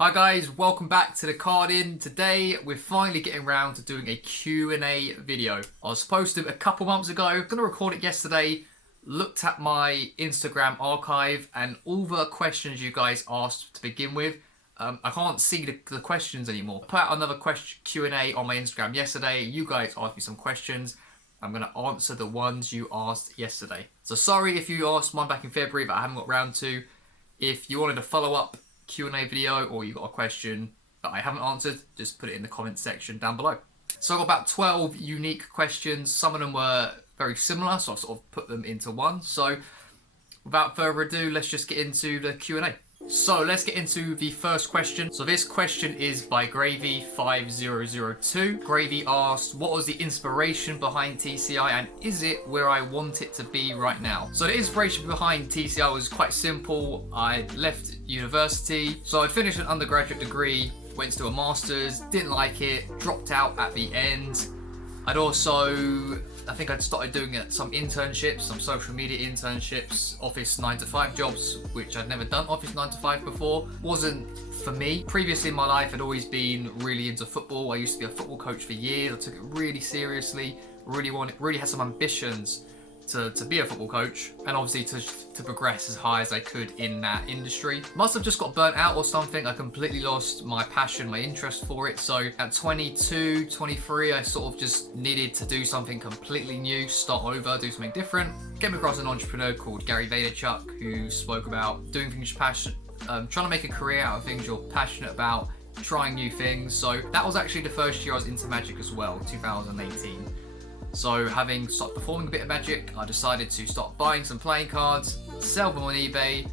Hi guys, welcome back to the Card In. Today we're finally getting around to doing a Q&A video. I was supposed to a couple months ago, going to record it yesterday, looked at my Instagram archive and all the questions you guys asked to begin with. I can't see the questions anymore. I put out another Q&A on my Instagram yesterday. You guys asked me some questions. I'm going to answer the ones you asked yesterday. So sorry if you asked one back in February that I haven't got around to. If you wanted a follow-up Q&A video or you got a question that I haven't answered, just put it in the comments section down below. So I got about 12 unique questions. Some of them were very similar, so I've sort of put them into one. So without further ado, let's just get into the Q&A. So let's get into the first question. So this question is by Gravy5002. Gravy asked, what was the inspiration behind TCI and is it where I want it to be right now? So the inspiration behind TCI was quite simple. I left university, so I'd finished an undergraduate degree, went to do a master's, didn't like it, dropped out at the end. I think I'd started doing some internships, some social media internships, office 9-to-5 jobs, which I'd never done office 9-to-5 before. Wasn't for me. Previously in my life, I'd always been really into football. I used to be a football coach for years. I took it really seriously, really had some ambitions to be a football coach and obviously to progress as high as I could in that industry. Must have just got burnt out or something. I completely lost my passion, my interest for it. So at 22, 23, I sort of just needed to do something completely new, start over, do something different. Came across an entrepreneur called Gary Vaynerchuk who spoke about doing things you're passionate, trying to make a career out of things you're passionate about, trying new things. So that was actually the first year I was into magic as well, 2018. So having stopped performing a bit of magic, I decided to start buying some playing cards, sell them on eBay,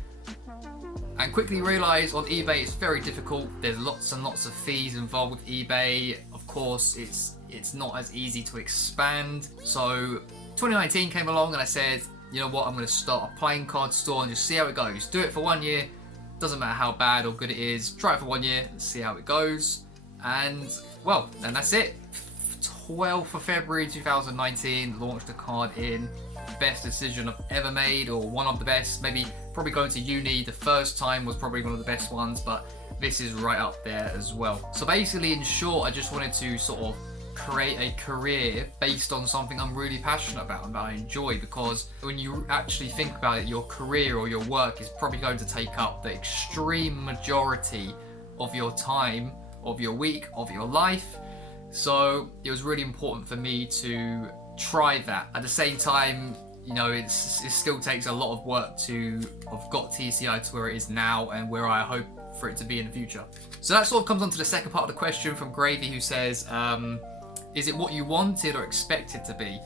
and quickly realised on eBay it's very difficult. There's lots and lots of fees involved with eBay. Of course, it's not as easy to expand. So 2019 came along and I said, you know what, I'm going to start a playing card store and just see how it goes. Do it for 1 year, doesn't matter how bad or good it is, try it for 1 year and see how it goes. And well, and that's it. 12th of February 2019, launched the Card In. Best decision I've ever made, or one of the best. Probably going to uni the first time was probably one of the best ones, but this is right up there as well. So basically, in short, I just wanted to sort of create a career based on something I'm really passionate about and that I enjoy, because when you actually think about it, your career or your work is probably going to take up the extreme majority of your time, of your week, of your life. So it was really important for me to try that. At the same time, you know, it still takes a lot of work to have got TCI to where it is now and where I hope for it to be in the future. So that sort of comes on to the second part of the question from Gravy, who says, is it what you wanted or expected to be?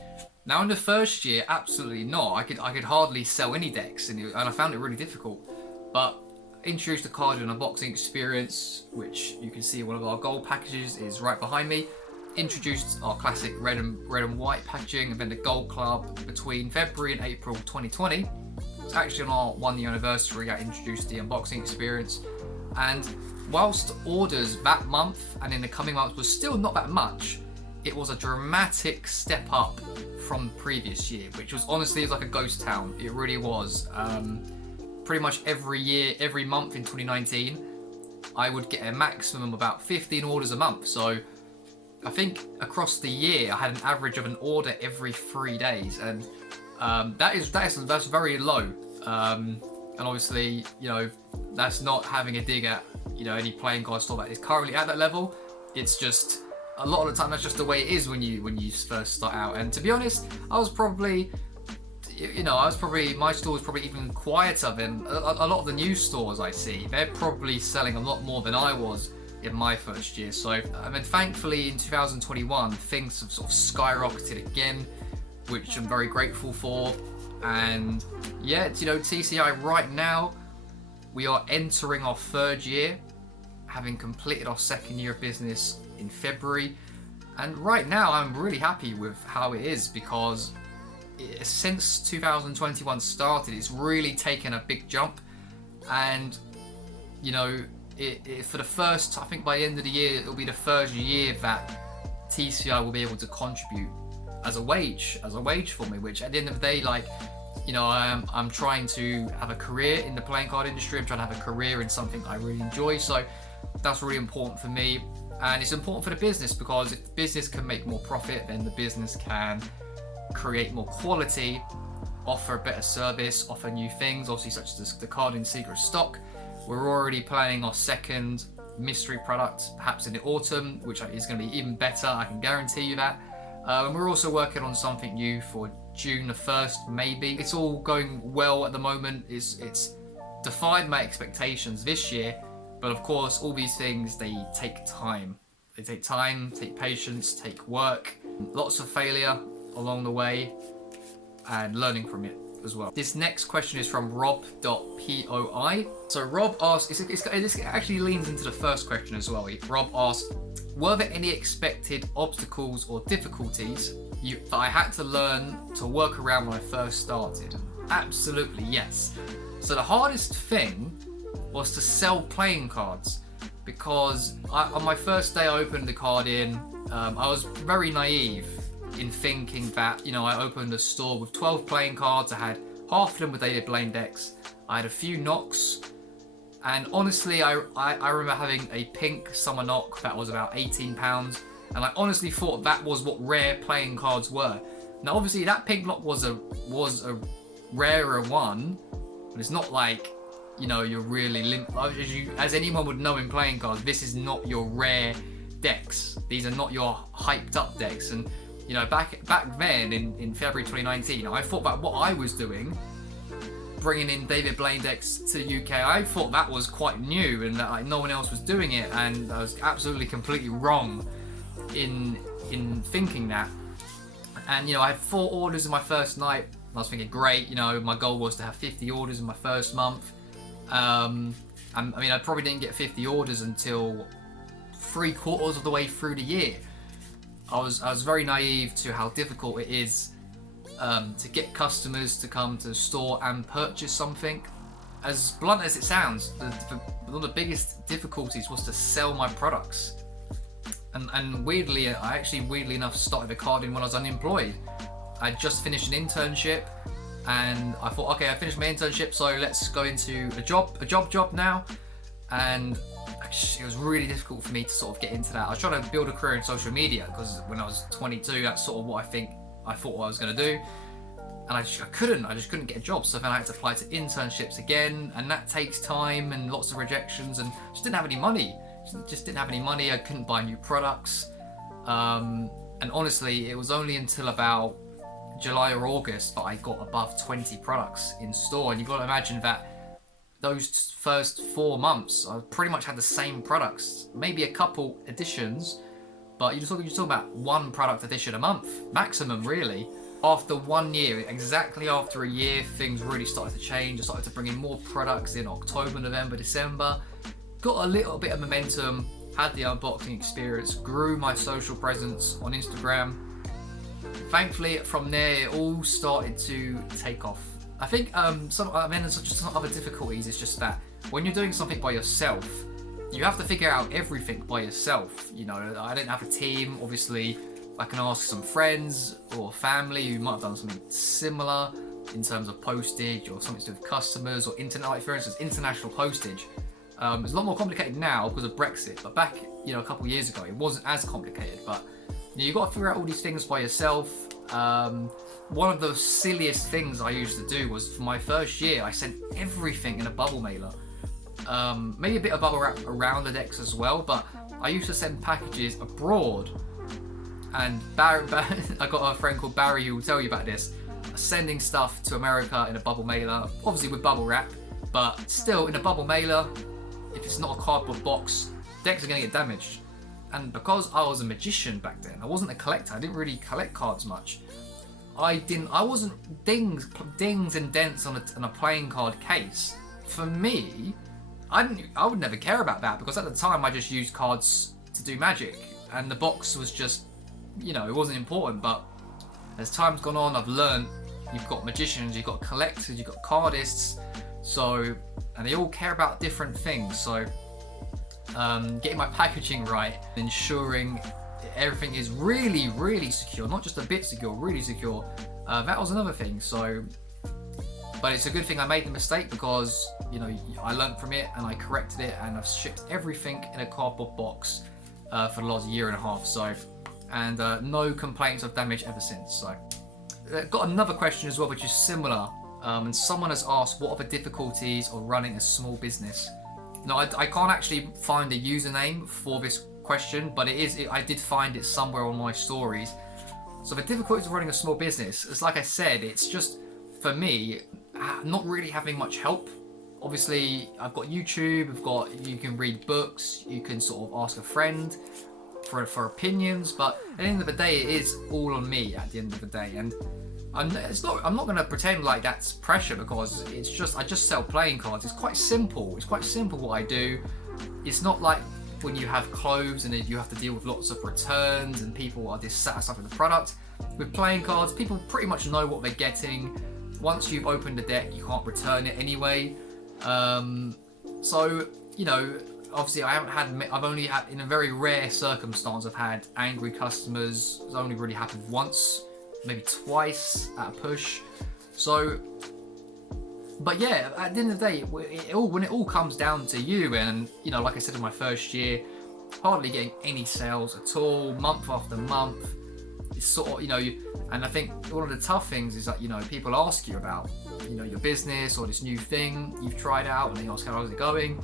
Now in the first year, absolutely not. I could hardly sell any decks and I found it really difficult. But introduced the Card In unboxing experience, which you can see one of our gold packages is right behind me. Introduced our classic red and white packaging, and then the gold club between February and April 2020. It's actually on our 1 year anniversary I introduced the unboxing experience, and whilst orders that month and in the coming months was still not that much, it was a dramatic step up from the previous year, which was honestly, it was like a ghost town. It really was. Pretty much every month in 2019, I would get a maximum of about 15 orders a month. So I think across the year, I had an average of an order every 3 days, and that's very low. And obviously, you know, that's not having a dig at, you know, any playing card store that is currently at that level. It's just a lot of the time that's just the way it is when you first start out. And to be honest, my store was probably even quieter than a lot of the new stores I see. They're probably selling a lot more than I was in my first year. So, I mean, thankfully in 2021, things have sort of skyrocketed again, which I'm very grateful for. And yeah, you know, TCI right now, we are entering our 3rd year, having completed our 2nd year of business in February. And right now, I'm really happy with how it is, because since 2021 started, it's really taken a big jump. And you know, for the first, I think by the end of the year, it'll be the first year that TCI will be able to contribute as a wage for me, which at the end of the day, like, you know, I'm trying to have a career in the playing card industry. I'm trying to have a career in something I really enjoy. So That's really important for me, and it's important for the business, because if the business can make more profit, then the business can create more quality, offer a better service, offer new things, obviously such as the card in secret stock. We're already planning our second mystery product, perhaps in the autumn, which is going to be even better, I can guarantee you that. And we're also working on something new for June the 1st, maybe. It's all going well at the moment. It's defied my expectations this year, but of course all these things, they take time. They take time, take patience, take work, lots of failure along the way, and learning from it as well. This next question is from rob.poi. So Rob asks, this actually leans into the first question as well. Rob asked, were there any expected obstacles or difficulties that I had to learn to work around when I first started? Absolutely yes. So the hardest thing was to sell playing cards, because on my first day I opened the card in, I was very naive in thinking that, you know, I opened a store with 12 playing cards. I had half of them with David Blaine decks. I had a few knocks, and honestly, I remember having a pink summer knock that was about £18, and I honestly thought that was what rare playing cards were. Now, obviously, that pink knock was a rarer one, but it's not like, you know, you're really as anyone would know in playing cards, this is not your rare decks. These are not your hyped up decks. And you know, back then in February 2019, I thought that what I was doing, bringing in David Blaine decks to UK, I thought that was quite new, and that like no one else was doing it, and I was absolutely completely wrong in thinking that. And you know, I had 4 orders in my first night. I was thinking, great, you know, my goal was to have 50 orders in my first month. I mean, I probably didn't get 50 orders until 3/4 of the way through the year. I was very naive to how difficult it is to get customers to come to the store and purchase something. As blunt as it sounds, one of the biggest difficulties was to sell my products. And weirdly enough started a carding when I was unemployed. I just finished an internship, and I thought, okay, I finished my internship, so let's go into a job now. And it was really difficult for me to sort of get into that. I was trying to build a career in social media, because when I was 22, that's sort of what I thought I was going to do, and I just couldn't get a job. So then I had to apply to internships again, and that takes time and lots of rejections, and just didn't have any money. I couldn't buy new products, and honestly, it was only until about July or August that I got above 20 products in store. And you've got to imagine that those first 4 months, I pretty much had the same products, maybe a couple additions, but you're talking about 1 product addition a month, maximum, really. After 1 year, exactly after a year, things really started to change. I started to bring in more products in October, November, December, got a little bit of momentum, had the unboxing experience, grew my social presence on Instagram. Thankfully, from there, it all started to take off. I think there's just some other difficulties. It's just that when you're doing something by yourself, you have to figure out everything by yourself. You know, I didn't have a team. Obviously, I can ask some friends or family who might have done something similar in terms of postage or something to do with customers or internet. Like for instance, international postage. It's a lot more complicated now because of Brexit, but back, you know, a couple of years ago, it wasn't as complicated. But you know, you've got to figure out all these things by yourself. One of the silliest things I used to do was, for my first year, I sent everything in a bubble mailer. Maybe a bit of bubble wrap around the decks as well, but I used to send packages abroad. And I got a friend called Barry who will tell you about this, sending stuff to America in a bubble mailer, obviously with bubble wrap, but still in a bubble mailer, if it's not a cardboard box, decks are going to get damaged. And because I was a magician back then, I wasn't a collector, I didn't really collect cards much. I wasn't dings and dents on a playing card case. For me, I would never care about that, because at the time I just used cards to do magic, and the box was just, you know, it wasn't important. But as time's gone on, I've learned you've got magicians, you've got collectors, you've got cardists, and they all care about different things. So getting my packaging right, ensuring everything is really, really secure, not just a bit secure, really secure. That was another thing. But it's a good thing I made the mistake, because you know, I learned from it and I corrected it, and I've shipped everything in a cardboard box for the last year and a half. So, and no complaints of damage ever since. So, got another question as well, which is similar. And someone has asked, what are the difficulties of running a small business? Now, I can't actually find a username for this question, but I did find it somewhere on my stories. So the difficulties of running a small business, it's like I said, it's just, for me, not really having much help. Obviously, I've got YouTube, you can read books, you can sort of ask a friend for opinions, but at the end of the day, it is all on me at the end of the day. And I'm not going to pretend like that's pressure, because I just sell playing cards. It's quite simple. It's quite simple what I do. It's not like when you have clothes and you have to deal with lots of returns and people are dissatisfied with the product. With playing cards, people pretty much know what they're getting. Once you've opened the deck, you can't return it anyway. So, you know, obviously I've only had, in a very rare circumstance, I've had angry customers. It's only really happened once, maybe twice at a push. So, but yeah, at the end of the day, when it all comes down to you, and you know, like I said, in my first year, hardly getting any sales at all, month after month. It's sort of, you know, and I think one of the tough things is that, you know, people ask you about, you know, your business or this new thing you've tried out, and they ask how's it going,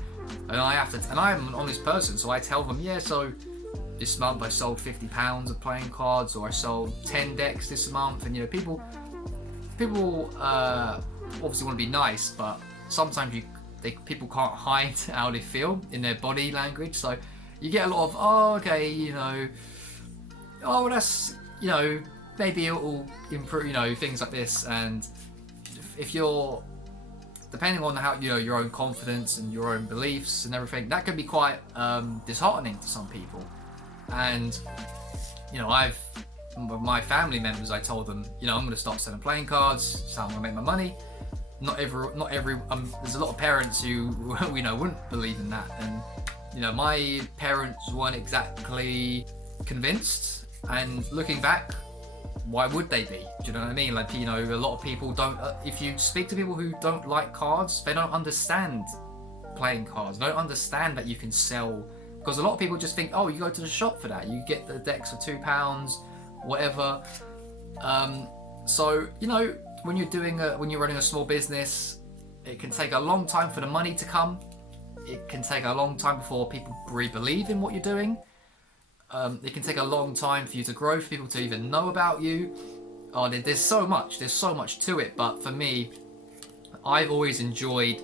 and I'm an honest person, so I tell them, yeah, so this month I sold £50 of playing cards, or I sold 10 decks this month. And you know, people obviously want to be nice, but sometimes people can't hide how they feel in their body language. So you get a lot of, oh, okay, you know, oh, that's, you know, maybe it will improve, you know, things like this. And if you're, depending on how, you know, your own confidence and your own beliefs and everything, that can be quite disheartening to some people. And you know, my family members, I told them, you know, I'm going to start selling playing cards. That's how I'm going to make my money. Not every. There's a lot of parents who, you know, wouldn't believe in that, and you know, my parents weren't exactly convinced. And looking back, why would they be? Do you know what I mean? Like, you know, a lot of people don't. If you speak to people who don't like cards, they don't understand playing cards. They don't understand that you can sell. Because a lot of people just think, oh, you go to the shop for that. You get the decks for £2, whatever. So, you know, when you're running a small business, it can take a long time for the money to come. It can take a long time before people really believe in what you're doing. It can take a long time for you to grow, for people to even know about you. Oh, there's so much to it. But for me, I've always enjoyed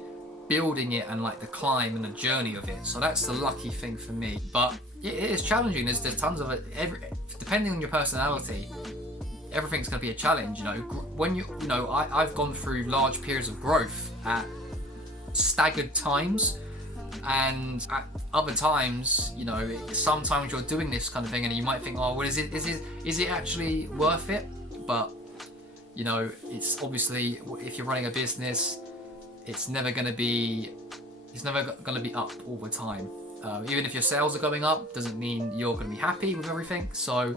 building it and like the climb and the journey of it. So that's the lucky thing for me. But it is challenging. There's tons of it. Depending on your personality, everything's going to be a challenge. You know, when you know, I've gone through large periods of growth at staggered times, and at other times, you know, sometimes you're doing this kind of thing and you might think, oh, well, is it actually worth it? But you know, it's obviously, if you're running a business, it's never going to be up all the time. Even if your sales are going up, doesn't mean you're going to be happy with everything. So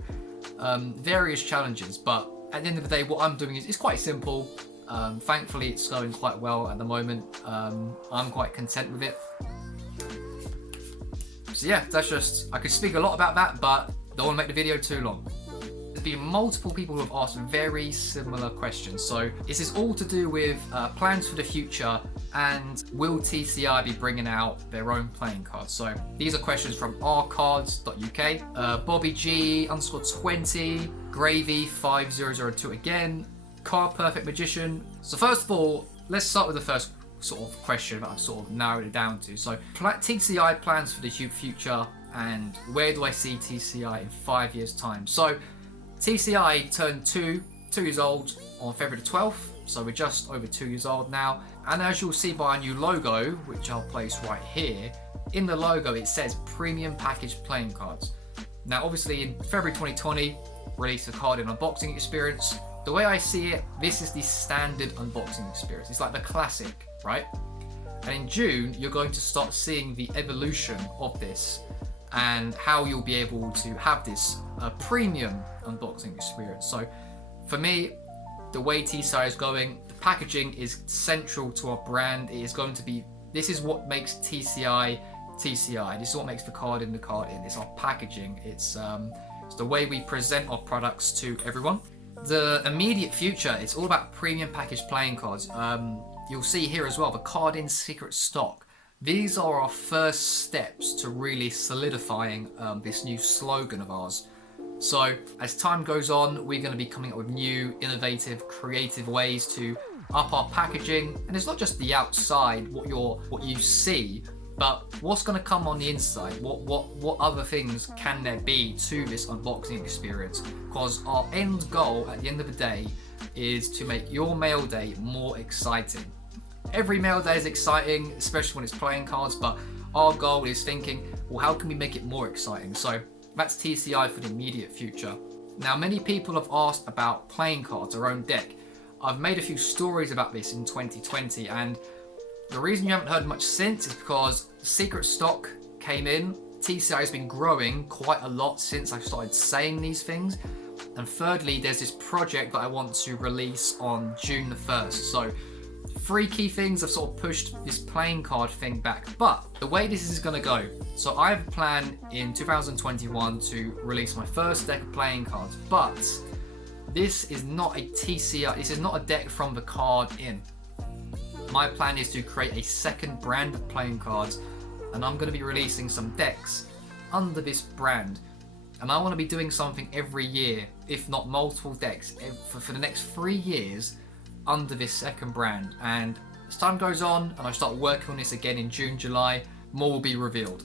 various challenges, but at the end of the day, what I'm doing is quite simple. Thankfully, it's going quite well at the moment. I'm quite content with it. So yeah, that's just, I could speak a lot about that, but don't want to make the video too long. There's been multiple people who have asked very similar questions. So is this all to do with plans for the future, and will TCI be bringing out their own playing cards? So these are questions from rcards.uk, Bobby G _20, Gravy 5002 again, Card Perfect Magician. So first of all, let's start with the first sort of question that I've sort of narrowed it down to. So TCI plans for the future, and where do I see TCI in 5 years time? So TCI turned two years old on February the 12th, so we're just over 2 years old now. And as you'll see by our new logo, which I'll place right here, in the logo it says Premium Packaged Playing Cards. Now obviously in February 2020, released a card in unboxing experience. The way I see it, this is the standard unboxing experience. It's like the classic, right? And in June, you're going to start seeing the evolution of this and how you'll be able to have this premium unboxing experience. So for me, the way TCI is going, the packaging is central to our brand. It is going to be this is what makes TCI TCI. This is what makes the card in the card in. It's our packaging. It's the way we present our products to everyone. The immediate future, it's all about premium packaged playing cards. You'll see here as well the card in secret stock. These are our first steps to really solidifying this new slogan of ours. So as time goes on, we're going to be coming up with new, innovative, creative ways to up our packaging. And it's not just the outside, what you see, but what's going to come on the inside. What other things can there be to this unboxing experience? Because our end goal at the end of the day is to make your mail day more exciting. Every mail day is exciting, especially when it's playing cards, but our goal is thinking, well, how can we make it more exciting? So that's TCI for the immediate future. Now, many people have asked about playing cards, our own deck. I've made a few stories about this in 2020, and the reason you haven't heard much since is because secret stock came in. TCI has been growing quite a lot since I started saying these things. And thirdly, there's this project that I want to release on June the 1st. So 3 key things have sort of pushed this playing card thing back. But the way this is going to go, so I have a plan in 2021 to release my first deck of playing cards. But this is not a TCI, this is not a deck from the card in. My plan is to create a second brand of playing cards, and I'm going to be releasing some decks under this brand. And I want to be doing something every year, if not multiple decks, for the next 3 years under this second brand. And as time goes on and I start working on this again in June, July, more will be revealed.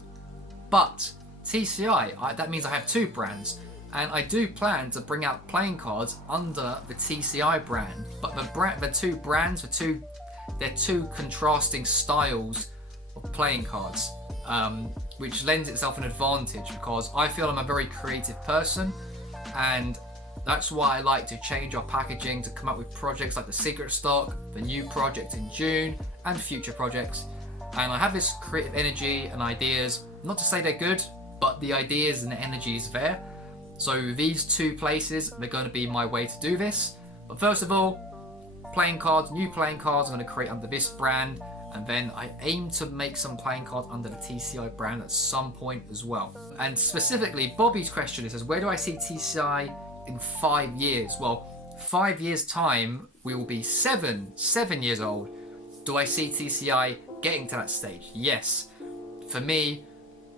But TCI, that means I have 2 brands, and I do plan to bring out playing cards under the TCI brand. But the 2 brands, they're 2 contrasting styles of playing cards, which lends itself an advantage because I feel I'm a very creative person, and that's why I like to change our packaging to come up with projects like the secret stock, the new project in June, and future projects. And I have this creative energy and ideas, not to say they're good, but the ideas and the energy is there. So these 2 places, they're going to be my way to do this. But first of all, playing cards, new playing cards I'm going to create under this brand, and then I aim to make some playing cards under the TCI brand at some point as well. And specifically, Bobby's question is, where do I see TCI in 5 years? Well, 5 years time, we will be 7 years old. Do I see TCI getting to that stage? Yes. For me,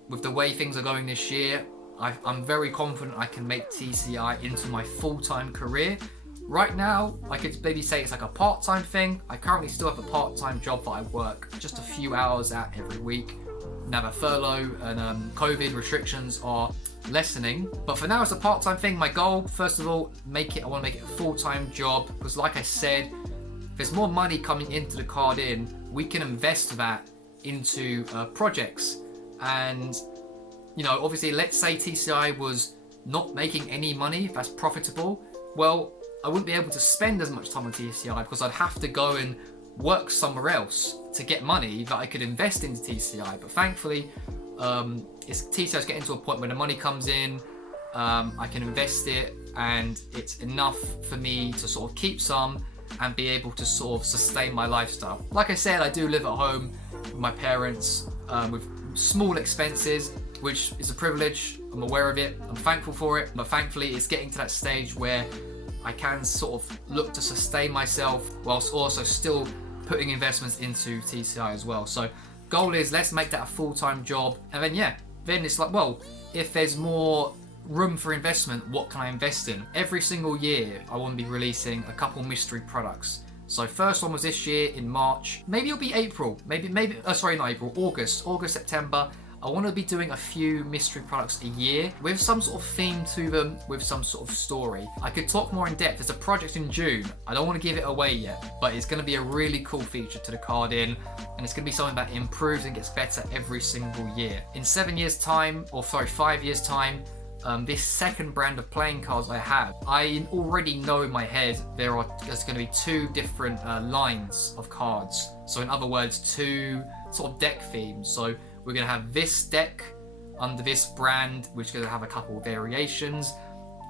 with the way things are going this year, I'm very confident I can make TCI into my full-time career. Right now, I could maybe say it's like a part-time thing. I currently still have a part-time job that I work just a few hours at every week. Now the furlough and COVID restrictions are lessening, but for now it's a part-time thing. My goal, first of all, I want to make it a full-time job, because like I said, if there's more money coming into the card in, we can invest that into projects. And obviously, let's say TCI was not making any money, if that's profitable, well, I wouldn't be able to spend as much time on TCI because I'd have to go and work somewhere else to get money that I could invest into TCI. But thankfully, TCI's getting to a point where the money comes in, I can invest it, and it's enough for me to sort of keep some and be able to sort of sustain my lifestyle. Like I said, I do live at home with my parents with small expenses, which is a privilege. I'm aware of it. I'm thankful for it. But thankfully, it's getting to that stage where I can sort of look to sustain myself whilst also still putting investments into TCI as well. So goal is, let's make that a full-time job. And then it's like, well, if there's more room for investment, what can I invest in? Every single year, I want to be releasing a couple mystery products. So first one was this year in March. Maybe it'll be April. August, September. I want to be doing a few mystery products a year with some sort of theme to them, with some sort of story. I could talk more in depth. There's a project in June. I don't want to give it away yet, but it's going to be a really cool feature to the card in, and it's going to be something that improves and gets better every single year. In 5 years time, this second brand of playing cards I have, I already know in my head there's going to be 2 different lines of cards. So in other words, 2 sort of deck themes. So we're going to have this deck under this brand, which is going to have a couple of variations,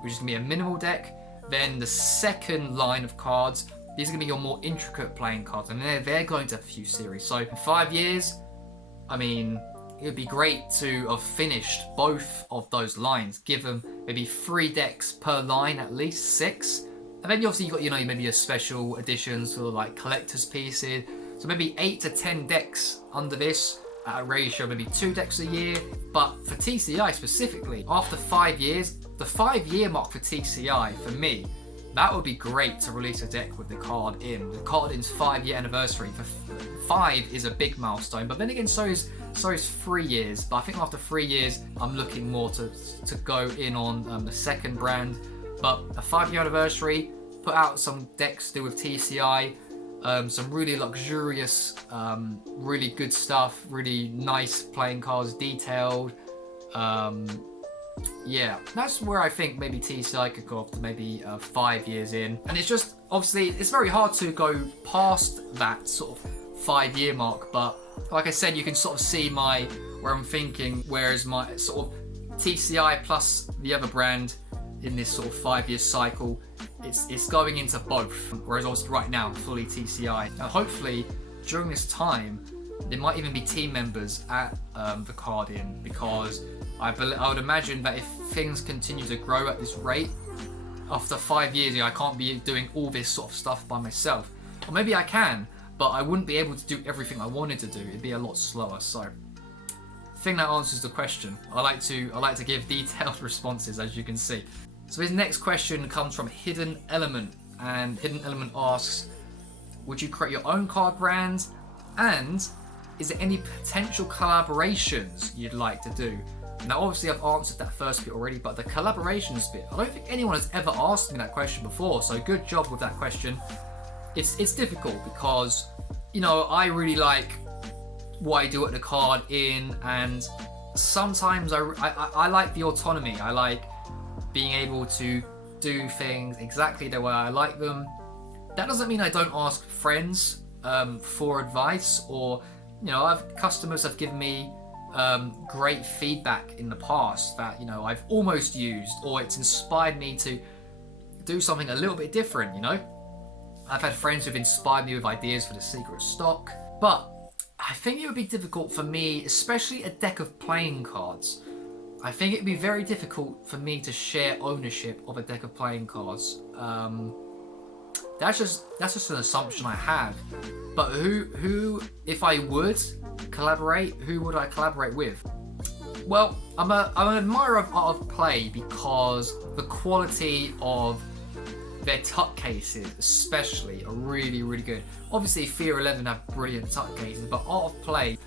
which is going to be a minimal deck. Then the second line of cards these are going to be your more intricate playing cards, and they're going to have a few series. So in 5 years, I mean, it would be great to have finished both of those lines. Give them maybe 3 decks per line, at least 6. And then obviously you've got, maybe your special editions for like collector's pieces. So maybe 8 to 10 decks under this at a ratio, maybe 2 decks a year. But for TCI specifically, after 5 years, the 5-year mark for TCI, for me, that would be great to release a deck with the card in. The card in's 5-year anniversary. For 5 is a big milestone, but then again, so is 3 years. But I think after 3 years, I'm looking more to go in on the second brand. But a 5-year anniversary, put out some decks to do with TCI, some really luxurious, really good stuff, really nice playing cards, detailed. Yeah, that's where I think maybe TCI could go up to maybe 5 years in. And it's just, obviously, it's very hard to go past that sort of 5-year mark. But like I said, you can sort of see where I'm thinking, whereas my sort of TCI plus the other brand in this sort of 5-year cycle, it's going into both. Whereas obviously right now, I'm fully TCI. And hopefully, during this time, there might even be team members at the card in, because I would imagine that if things continue to grow at this rate, after 5 years, I can't be doing all this sort of stuff by myself. Or maybe I can, but I wouldn't be able to do everything I wanted to do. It'd be a lot slower. So I think that answers the question. I like to give detailed responses, as you can see. So his next question comes from Hidden Element, and Hidden Element asks, would you create your own card brand? And is there any potential collaborations you'd like to do? Now, obviously, I've answered that first bit already, but the collaborations bit, I don't think anyone has ever asked me that question before, so good job with that question. It's difficult because, I really like what I do at the card in, and sometimes I like the autonomy. I like being able to do things exactly the way I like them. That doesn't mean I don't ask friends for advice, or customers have given me great feedback in the past that I've almost used, or it's inspired me to do something a little bit different. I've had friends who've inspired me with ideas for the secret stock, but I think it would be difficult for me, especially a deck of playing cards. I think it'd be very difficult for me to share ownership of a deck of playing cards. That's just an assumption I have. But who, if I would collaborate, who would I collaborate with? Well, I'm an admirer of Art of Play because the quality of their tuck cases, especially, are really, really good. Obviously, Fear 11 have brilliant tuck cases, but Art of Play.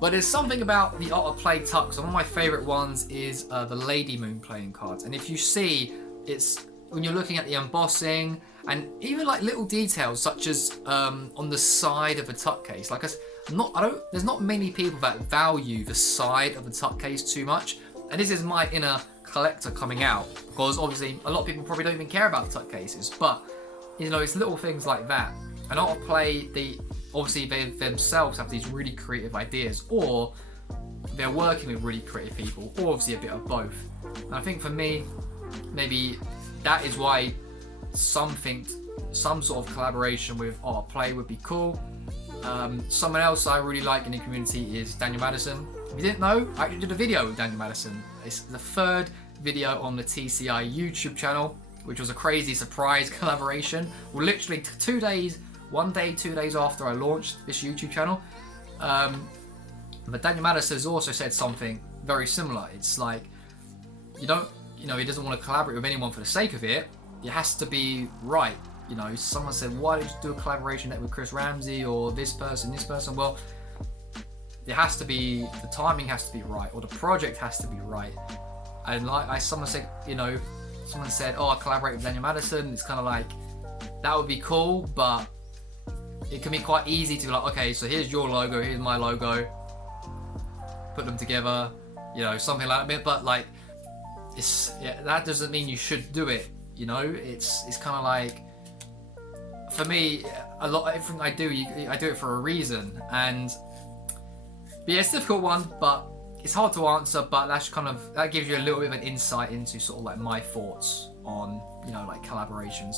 But there's something about the Art of Play tucks. One of my favourite ones is the Lady Moon playing cards, and if you see, it's when you're looking at the embossing and even like little details such as on the side of a tuck case. Like there's not many people that value the side of the tuck case too much, and this is my inner collector coming out, because obviously a lot of people probably don't even care about the tuck cases, but it's little things like that. And Art of Play, they themselves have these really creative ideas, or they're working with really creative people, or obviously a bit of both. And I think for me, maybe that is why some sort of collaboration with Art of Play would be cool. Someone else I really like in the community is Daniel Madison. If you didn't know, I actually did a video with Daniel Madison. It's the 3rd video on the TCI YouTube channel, which was a crazy surprise collaboration. Well, literally 2 days, 1 day, 2 days after I launched this YouTube channel. But Daniel Madison has also said something very similar. It's like, he doesn't want to collaborate with anyone for the sake of it. It has to be right. Someone said, why did you do a collaboration with Chris Ramsey or this person? Well, it has to be, the timing has to be right, or the project has to be right. And someone said, oh, I collaborate with Daniel Madison. It's kind of like, that would be cool, but it can be quite easy to be like, okay, so here's your logo, here's my logo, put them together, something like that. But like, that doesn't mean you should do it. It's kind of like, for me, a lot of everything I do it for a reason. And yeah, it's a difficult one, but it's hard to answer. But that gives you a little bit of an insight into sort of like my thoughts on like collaborations.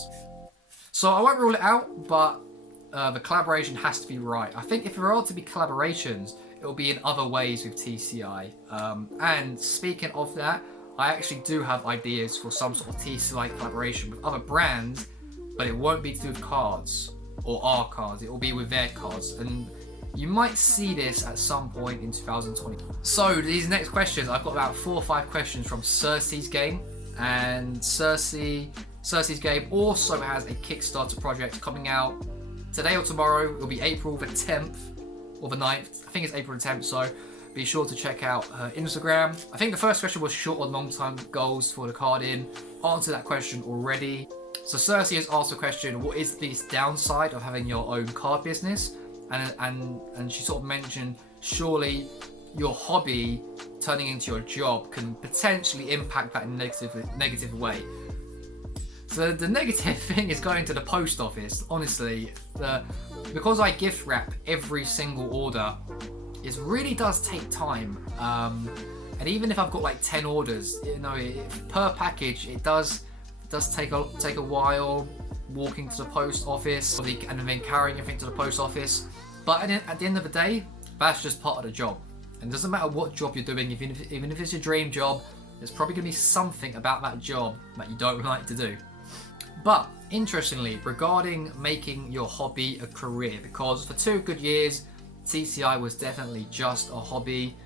So I won't rule it out, but the collaboration has to be right. I think if there are to be collaborations, it will be in other ways with TCI. And speaking of that, I actually do have ideas for some sort of TCI collaboration with other brands, but it won't be to do with cards or our cards. It will be with their cards, and you might see this at some point in 2020. So these next questions, I've got about 4 or 5 questions from Cersei's Game, and Cersei's Game also has a Kickstarter project coming out today or tomorrow. It'll be April the 10th or the 9th. I think it's April the 10th, so be sure to check out her Instagram. I think the first question was short or long time goals for the card in. Answered that question already. So Cersei has asked the question, what is the downside of having your own card business? And she sort of mentioned, surely your hobby turning into your job can potentially impact that in a negative way. So the negative thing is going to the post office. Honestly, because I gift wrap every single order, it really does take time. And even if I've got like 10 orders, per package, it does take a while walking to the post office and then carrying everything to the post office. But at the end of the day, that's just part of the job. And it doesn't matter what job you're doing, even if it's your dream job, there's probably going to be something about that job that you don't like to do. But interestingly, regarding making your hobby a career, because for 2 good years, TCI was definitely just a hobby,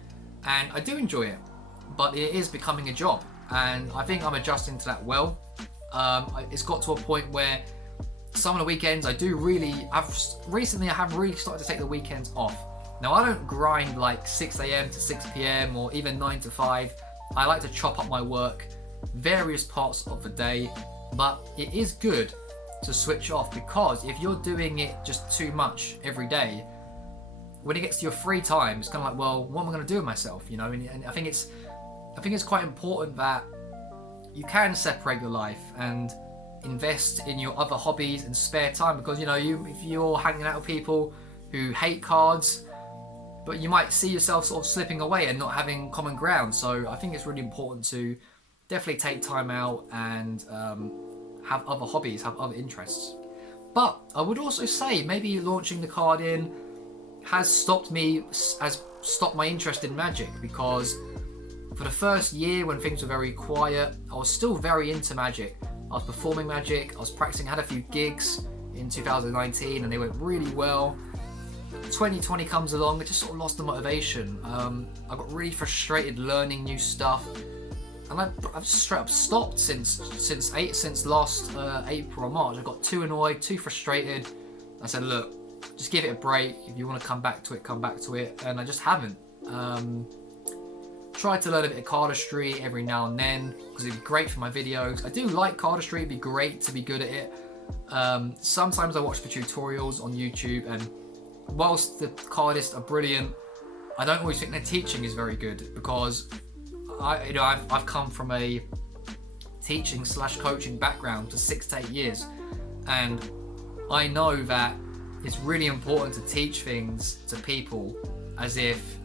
and I do enjoy it, but it is becoming a job, and I think I'm adjusting to that well. It's got to a point where some of the weekends I have really started to take the weekends off. Now I don't grind like 6 a.m. to 6 p.m. or even 9 to 5. I like to chop up my work various parts of the day, but it is good to switch off, because if you're doing it just too much every day, when it gets to your free time, it's kind of like, well, what am I going to do with myself? And I think it's quite important that you can separate your life and invest in your other hobbies and spare time, because if you're hanging out with people who hate cards, but you might see yourself sort of slipping away and not having common ground. So I think it's really important to definitely take time out and have other hobbies, have other interests. But I would also say maybe launching the card in has stopped my interest in Magic, because for the first year when things were very quiet, I was still very into Magic. I was performing Magic, I was practicing, I had a few gigs in 2019 and they went really well. 2020 comes along, I just sort of lost the motivation. I got really frustrated learning new stuff, and I've just straight up stopped since last April or March. I got too annoyed, too frustrated. I said, look, just give it a break. If you want to come back to it, come back to it. And I just haven't. Tried to learn a bit of cardistry every now and then, because it'd be great for my videos. I do like cardistry, it'd be great to be good at it. Sometimes I watch the tutorials on YouTube, and whilst the cardists are brilliant, I don't always think their teaching is very good, because I've come from a teaching / coaching background for 6 to 8 years, and I know that it's really important to teach things to people as if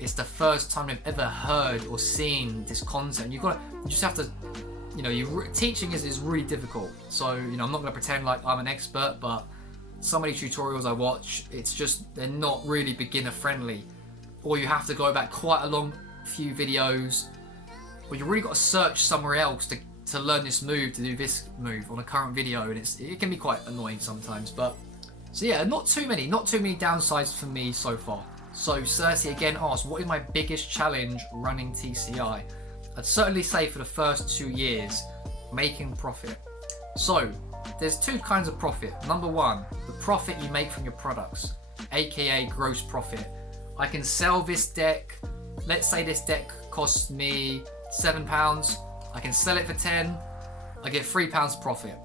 it's the first time they've ever heard or seen this concept. You just have to, teaching is really difficult. So, I'm not going to pretend like I'm an expert, but some of these tutorials I watch, they're not really beginner friendly. Or you have to go back quite a long few videos, or you really got to search somewhere else to learn this move, to do this move on a current video, and it can be quite annoying sometimes. But so yeah, not too many downsides for me so far. So Cersei again asked, what is my biggest challenge running TCI? I'd certainly say for the first 2 years, making profit. So there's 2 kinds of profit. Number 1, the profit you make from your products, aka gross profit. I can sell this deck. Let's say this deck costs me £7. I can sell it for 10. I get £3 profit.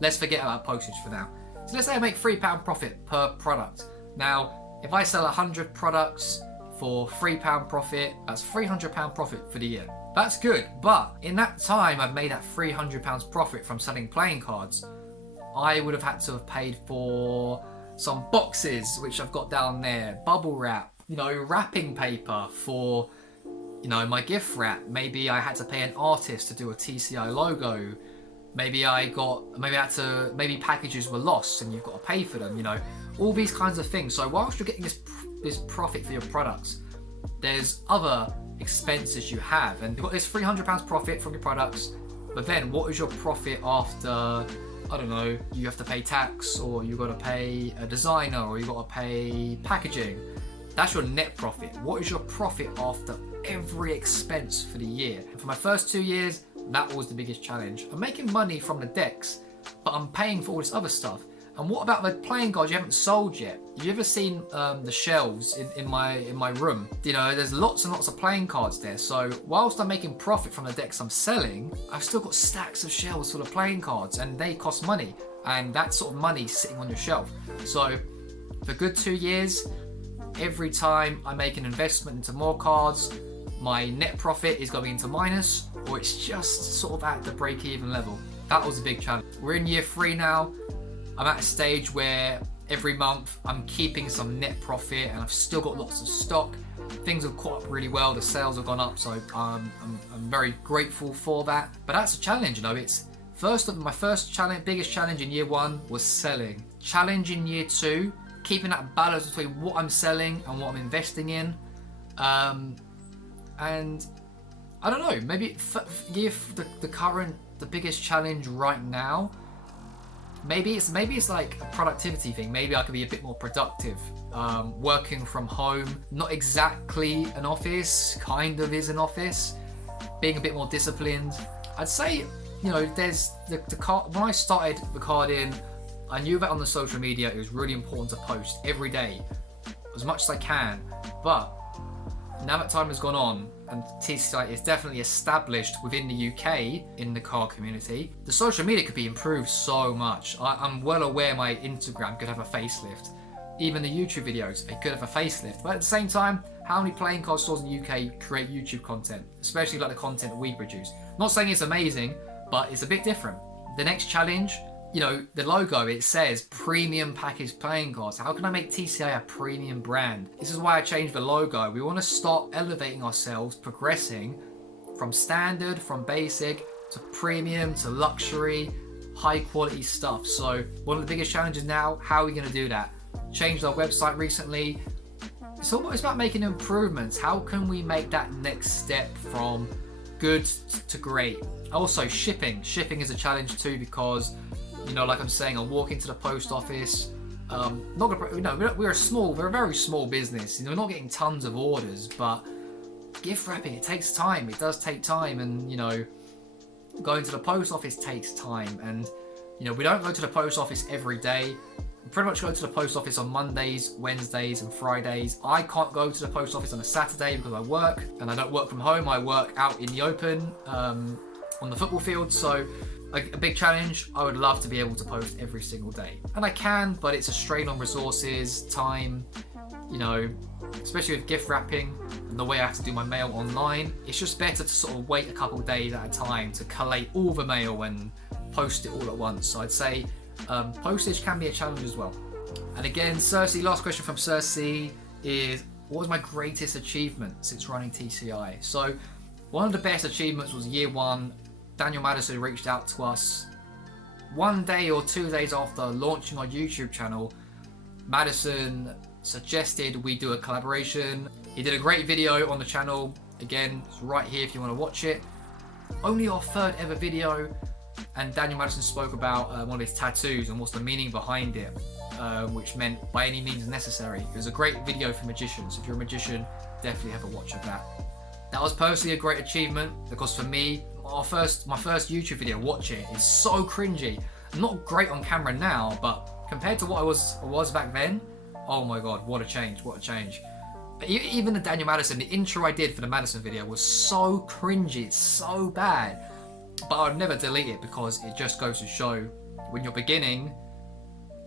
Let's forget about postage for now. So let's say I make £3 profit per product. Now, if I sell 100 products for £3 profit, that's £300 profit for the year. That's good, but in that time I've made that £300 profit from selling playing cards. I would have had to have paid for some boxes, which I've got down there, bubble wrap, wrapping paper for, my gift wrap. Maybe I had to pay an artist to do a TCI logo. Maybe maybe packages were lost and you've got to pay for them, you know, all these kinds of things. So whilst you're getting this profit for your products, there's other expenses you have, and you've got this £300 profit from your products, but then what is your profit after, I don't know, you have to pay tax, or you've got to pay a designer, or you've got to pay packaging. That's your net profit. What is your profit after every expense for the year? And for my first 2 years, that was the biggest challenge. I'm making money from the decks, but I'm paying for all this other stuff. And what about the playing cards you haven't sold yet? Have you ever seen the shelves in my room? You know, there's lots and lots of playing cards there. So whilst I'm making profit from the decks I'm selling, I've still got stacks of shelves full of playing cards, and they cost money. And that sort of money sitting on your shelf. So for a good 2 years, every time I make an investment into more cards, my net profit is going into minus, or it's just sort of at the break-even level. That was a big challenge. We're in year 3 now. I'm at a stage where every month I'm keeping some net profit, and I've still got lots of stock. Things have caught up really well. The sales have gone up, so I'm very grateful for that. But that's a challenge, you know. It's my first challenge, biggest challenge in year 1 was selling. Challenge in year 2, keeping that balance between what I'm selling and what I'm investing in. And I don't know, maybe the biggest challenge right now, maybe it's like a productivity thing. Maybe I could be a bit more productive, working from home, not exactly an office, kind of is an office, being a bit more disciplined. I'd say, you know, there's when I started recording, I knew that on the social media it was really important to post every day as much as I can, but now that time has gone on and TCI is definitely established within the UK in the card community, the social media could be improved so much. I'm well aware my Instagram could have a facelift. Even the YouTube videos, they could have a facelift. But at the same time, how many playing card stores in the UK create YouTube content, especially like the content we produce? Not saying it's amazing, but it's a bit different. The next challenge, you know, the logo, it says premium packaged playing cards. How can I make TCI a premium brand? This is why I changed the logo. We want to start elevating ourselves, progressing from standard, from basic to premium to luxury, high quality stuff. So one of the biggest challenges now, how are we going to do that? Changed our website recently. It's about making improvements. How can we make that next step from good to great? Also, shipping. Shipping is a challenge too, because, you know, like I'm saying, I walk into the post office. We're a very small business. You know, we're not getting tons of orders, but gift wrapping, it takes time. It does take time, and you know, going to the post office takes time. And you know, we don't go to the post office every day. We pretty much go to the post office on Mondays, Wednesdays, and Fridays. I can't go to the post office on a Saturday because I work, and I don't work from home. I work out in the open on the football field. So a big challenge, I would love to be able to post every single day. And I can, but it's a strain on resources, time, you know, especially with gift wrapping and the way I have to do my mail online. It's just better to sort of wait a couple of days at a time to collate all the mail and post it all at once. So I'd say postage can be a challenge as well. And again, Cersei, last question from Cersei is, what was my greatest achievement since running TCI? So one of the best achievements was year 1. Daniel Madison reached out to us 1 day or 2 days after launching our YouTube channel. Madison suggested we do a collaboration. He did a great video on the channel. Again, it's right here if you want to watch it. Only our 3rd ever video, and Daniel Madison spoke about one of his tattoos and what's the meaning behind it, which meant by any means necessary. It was a great video for magicians. If you're a magician, definitely have a watch of that. That was personally a great achievement, because for me, my first YouTube video, watch it, is so cringy. I'm not great on camera now, but compared to what I was back then, oh my god, what a change, what a change. Even the Daniel Madison, the intro I did for the Madison video was so cringy, it's so bad. But I would never delete it, because it just goes to show, when you're beginning,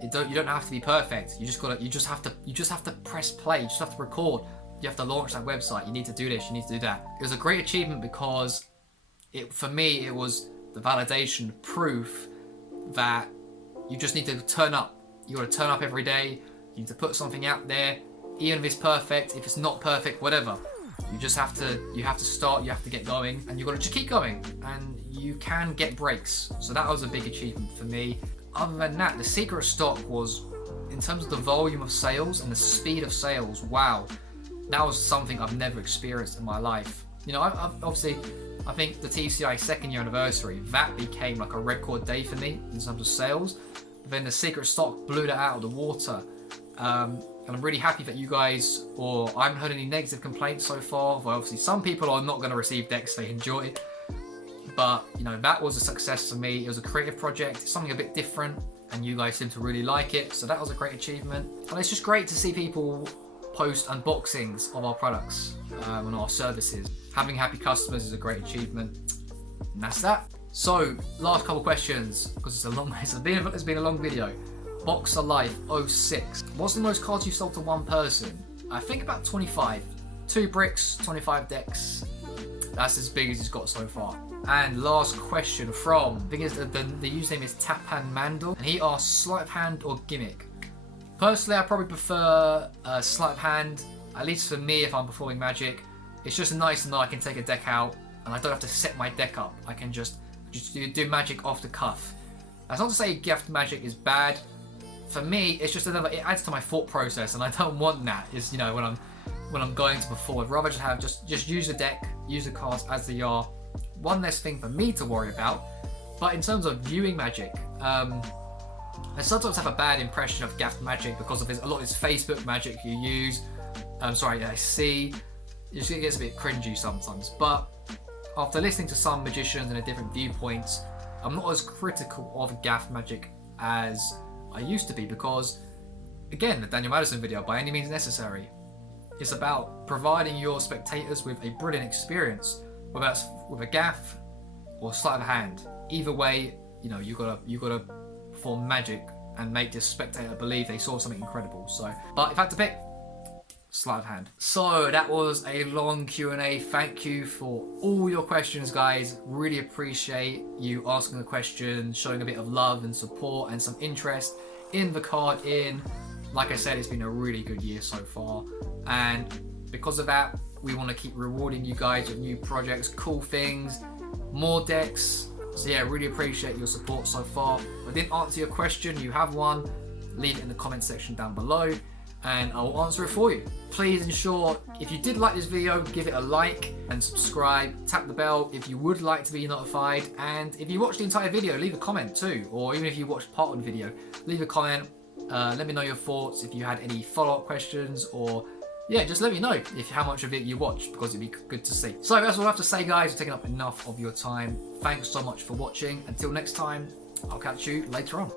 you don't have to be perfect. You just have to press play, you just have to record. You have to launch that website, you need to do this, you need to do that. It was a great achievement because for me, it was the validation, proof that you just need to turn up. You got to turn up every day. You need to put something out there, even if it's perfect, if it's not perfect, whatever. You just have to start, you have to get going, and you've got to just keep going, and you can get breaks. So that was a big achievement for me. Other than that, the secret of stock was, in terms of the volume of sales and the speed of sales, wow, that was something I've never experienced in my life. You know, obviously, I think the TCI second year anniversary, that became like a record day for me in terms of sales. But then the secret stock blew that out of the water. And I'm really happy that you guys, or I haven't heard any negative complaints so far. Well, obviously some people are not going to receive decks they enjoy, but you know, that was a success for me. It was a creative project, it's something a bit different, and you guys seem to really like it, so that was a great achievement. And it's just great to see people post unboxings of our products and our services. Having happy customers is a great achievement, and that's that. So last couple questions, because it's been a long video. Boxer Life 06. What's the most cards you've sold to one person? I think about 25. 2 bricks, 25 decks. That's as big as it's got so far. And last question from, I think the username is Tapan Mandel, and he asks sleight of hand or gimmick. Personally, I probably prefer sleight of hand. At least for me, if I'm performing magic, it's just nice to know I can take a deck out and I don't have to set my deck up. I can just do magic off the cuff. That's not to say gift magic is bad. For me, it's just it adds to my thought process, and I don't want that. Is, you know, when I'm going to perform, I'd rather just use the deck, use the cards as they are. One less thing for me to worry about. But in terms of viewing magic, I sometimes have a bad impression of gaff magic because of a lot of this Facebook magic you use. I see. It just gets a bit cringy sometimes. But after listening to some magicians and different viewpoints, I'm not as critical of gaff magic as I used to be, because again, the Daniel Madison video, by any means necessary, it's about providing your spectators with a brilliant experience, whether that's with a gaff or sleight of hand. Either way, you know, you gotta perform magic and make this spectator believe they saw something incredible. So, but if I had to pick, sleight of hand. So that was a long Q&A. Thank you for all your questions, guys. Really appreciate you asking the questions, showing a bit of love and support and some interest in the card in. Like I said, it's been a really good year so far, and because of that, we want to keep rewarding you guys with new projects, cool things, more decks. So yeah, really appreciate your support so far. If I didn't answer your question, you have one, leave it in the comment section down below and I will answer it for you. Please ensure, if you did like this video, give it a like and subscribe, tap the bell if you would like to be notified, and if you watched the entire video, leave a comment too, or even if you watched part of the video, leave a comment. Let me know your thoughts, if you had any follow-up questions, or yeah, just let me know how much of it you watched, because it'd be good to see. So that's all I have to say, guys. I've taken up enough of your time. Thanks so much for watching. Until next time, I'll catch you later on.